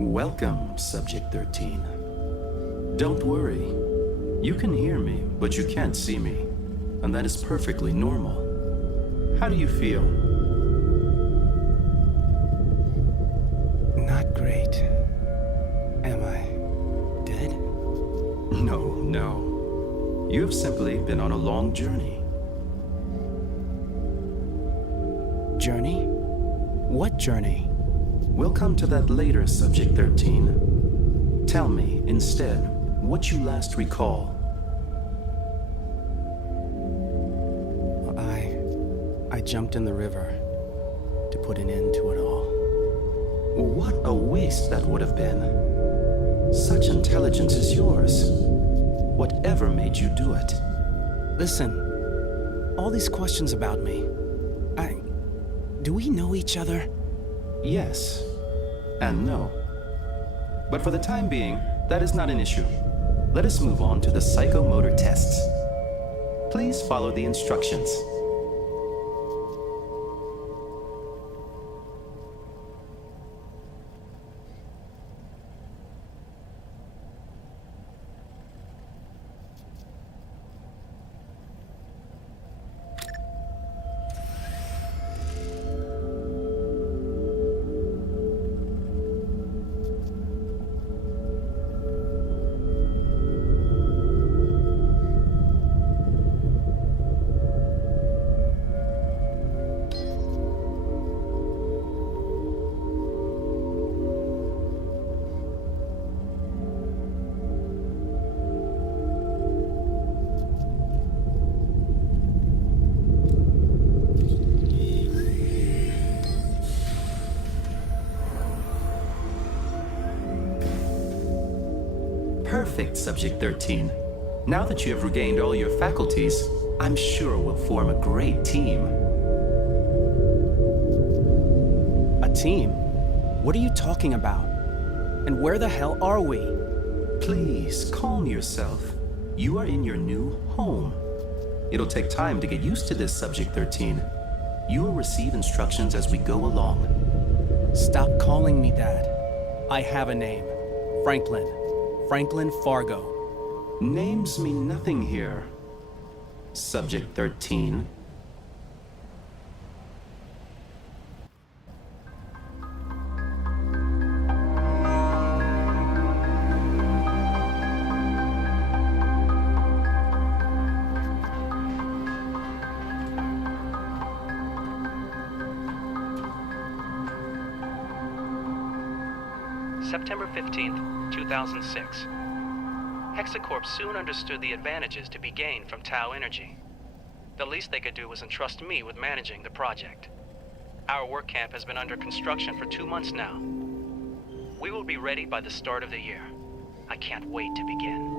Welcome, Subject 13. Don't worry. You can hear me, but you can't see me. And that is perfectly normal. How do you feel? Not great. Am I dead? No, no. You have simply been on a long journey. Journey? What journey? We'll come to that later, Subject 13. Tell me, instead, what you last recall. I jumped in the river to put an end to it all. What a waste that would have been. Such intelligence is yours. Whatever made you do it? Listen, all these questions about me. Do we know each other? Yes, and no. But for the time being, that is not an issue. Let us move on to the psychomotor tests. Please follow the instructions. Perfect, Subject 13. Now that you have regained all your faculties, I'm sure we'll form a great team. A team? What are you talking about? And where the hell are we? Please, calm yourself. You are in your new home. It'll take time to get used to this, Subject 13. You will receive instructions as we go along. Stop calling me that. I have a name. Franklin. Franklin Fargo. Names mean nothing here. Subject 13. September 15th, 2006. Hexacorp soon understood the advantages to be gained from Tau energy. The least they could do was entrust me with managing the project. Our work camp has been under construction for 2 months now. We will be ready by the start of the year. I can't wait to begin.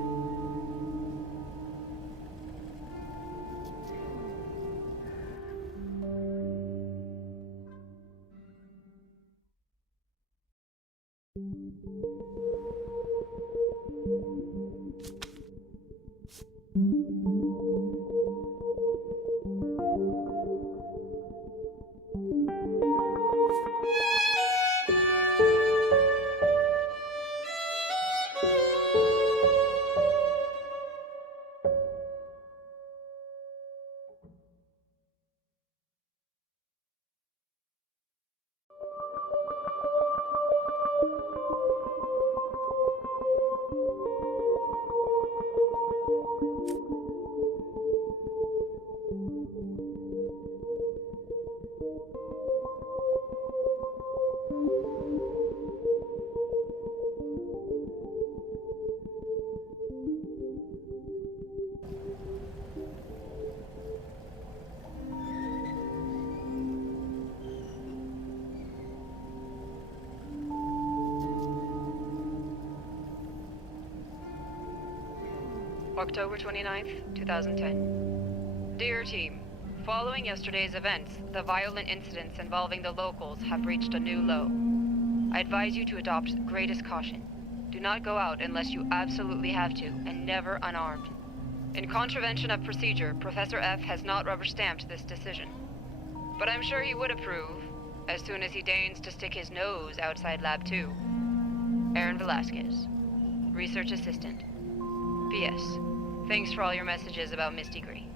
October 29th, 2010. Dear team, following yesterday's events, the violent incidents involving the locals have reached a new low. I advise you to adopt the greatest caution. Do not go out unless you absolutely have to, and never unarmed. In contravention of procedure, Professor F has not rubber-stamped this decision. But I'm sure he would approve, as soon as he deigns to stick his nose outside Lab 2. Aaron Velasquez, Research Assistant. P.S. Thanks for all your messages about Misty Green.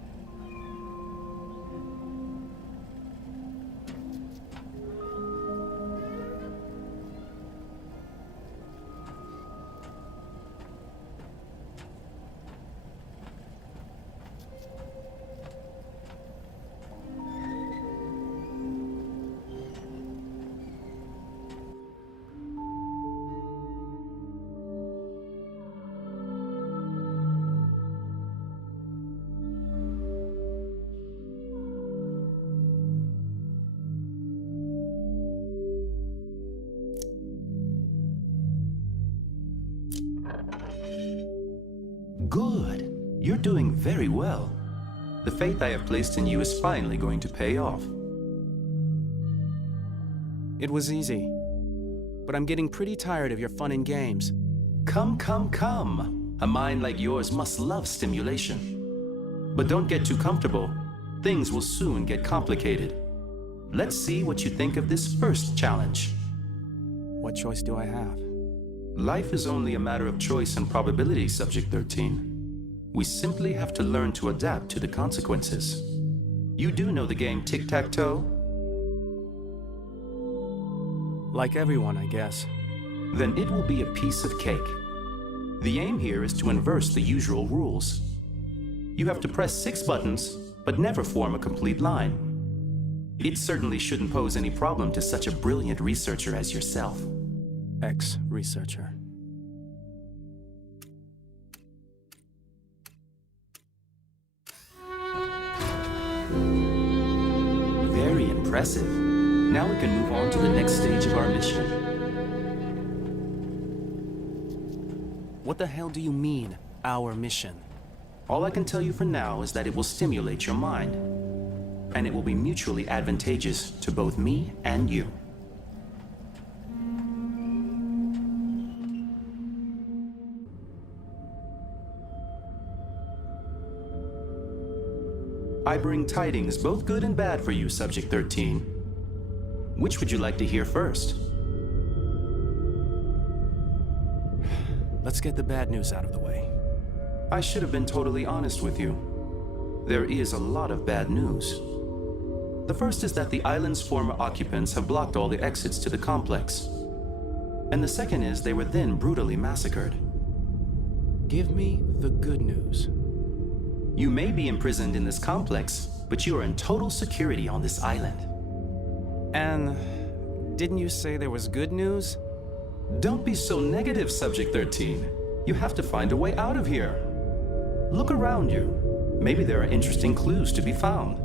Good. You're doing very well. The faith I have placed in you is finally going to pay off. It was easy. But I'm getting pretty tired of your fun and games. Come, come, come. A mind like yours must love stimulation. But don't get too comfortable. Things will soon get complicated. Let's see what you think of this first challenge. What choice do I have? Life is only a matter of choice and probability, Subject 13. We simply have to learn to adapt to the consequences. You do know the game tic-tac-toe? Like everyone, I guess. Then it will be a piece of cake. The aim here is to inverse the usual rules. You have to press 6 buttons, but never form a complete line. It certainly shouldn't pose any problem to such a brilliant researcher as yourself. Ex-researcher. Very impressive. Now we can move on to the next stage of our mission. What the hell do you mean, our mission? All I can tell you for now is that it will stimulate your mind. And it will be mutually advantageous to both me and you. I bring tidings both good and bad for you, Subject 13. Which would you like to hear first? Let's get the bad news out of the way. I should have been totally honest with you. There is a lot of bad news. The first is that the island's former occupants have blocked all the exits to the complex. And the second is they were then brutally massacred. Give me the good news. You may be imprisoned in this complex, but you are in total security on this island. And didn't you say there was good news? Don't be so negative, Subject 13. You have to find a way out of here. Look around you. Maybe there are interesting clues to be found.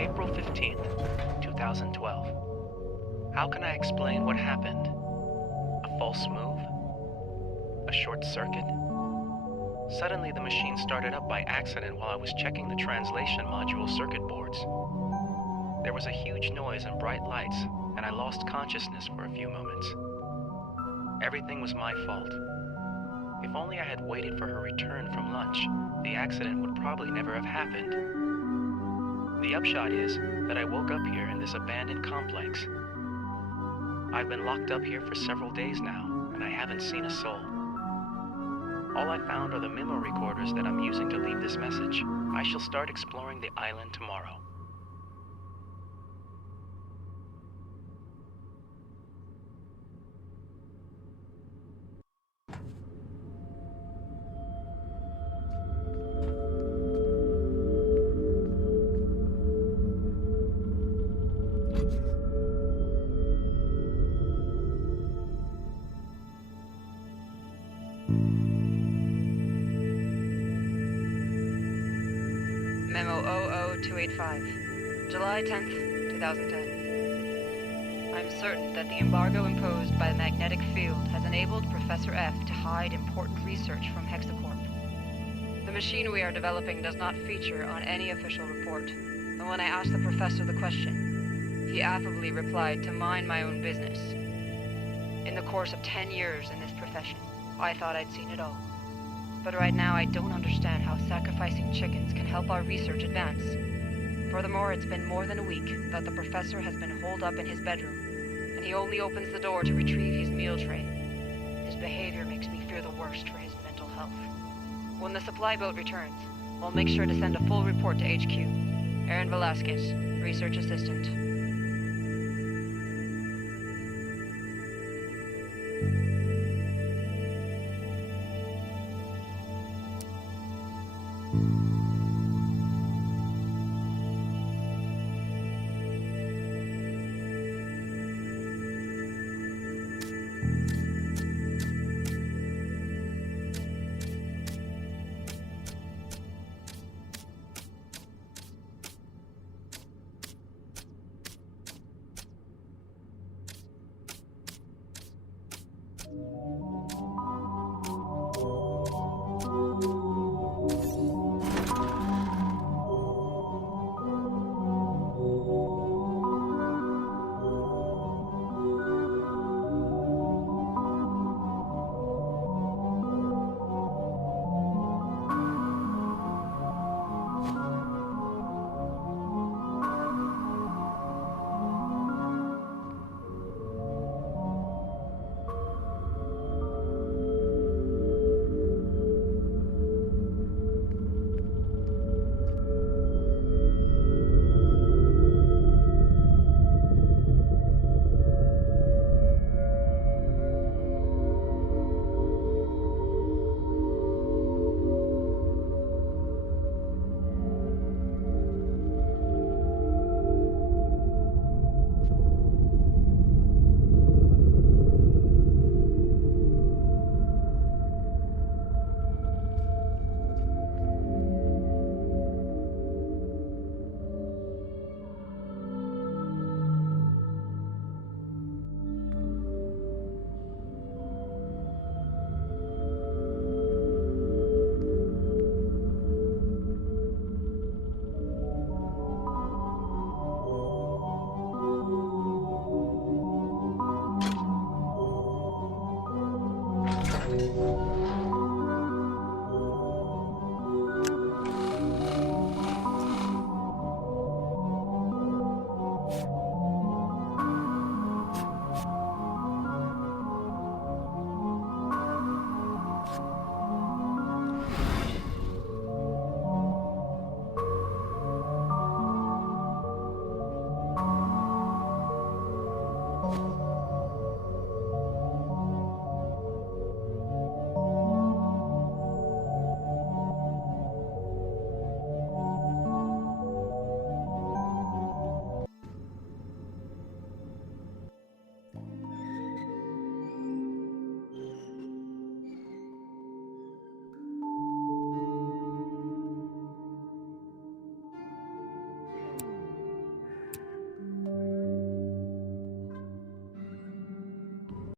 April 15th, 2012. How can I explain what happened? A false move? A short circuit? Suddenly the machine started up by accident while I was checking the translation module circuit boards. There was a huge noise and bright lights, and I lost consciousness for a few moments. Everything was my fault. If only I had waited for her return from lunch, the accident would probably never have happened. The upshot is that I woke up here in this abandoned complex. I've been locked up here for several days now, and I haven't seen a soul. All I found are the memo recorders that I'm using to leave this message. I shall start exploring the island tomorrow. Code 285, July 10th, 2010. I'm certain that the embargo imposed by the magnetic field has enabled Professor F to hide important research from Hexacorp. The machine we are developing does not feature on any official report, and when I asked the professor the question, he affably replied to mind my own business. In the course of 10 years in this profession, I thought I'd seen it all. But right now I don't understand how sacrificing chickens can help our research advance. Furthermore, it's been more than a week that the professor has been holed up in his bedroom, and he only opens the door to retrieve his meal tray. His behavior makes me fear the worst for his mental health. When the supply boat returns, I'll make sure to send a full report to HQ. Aaron Velasquez, Research Assistant.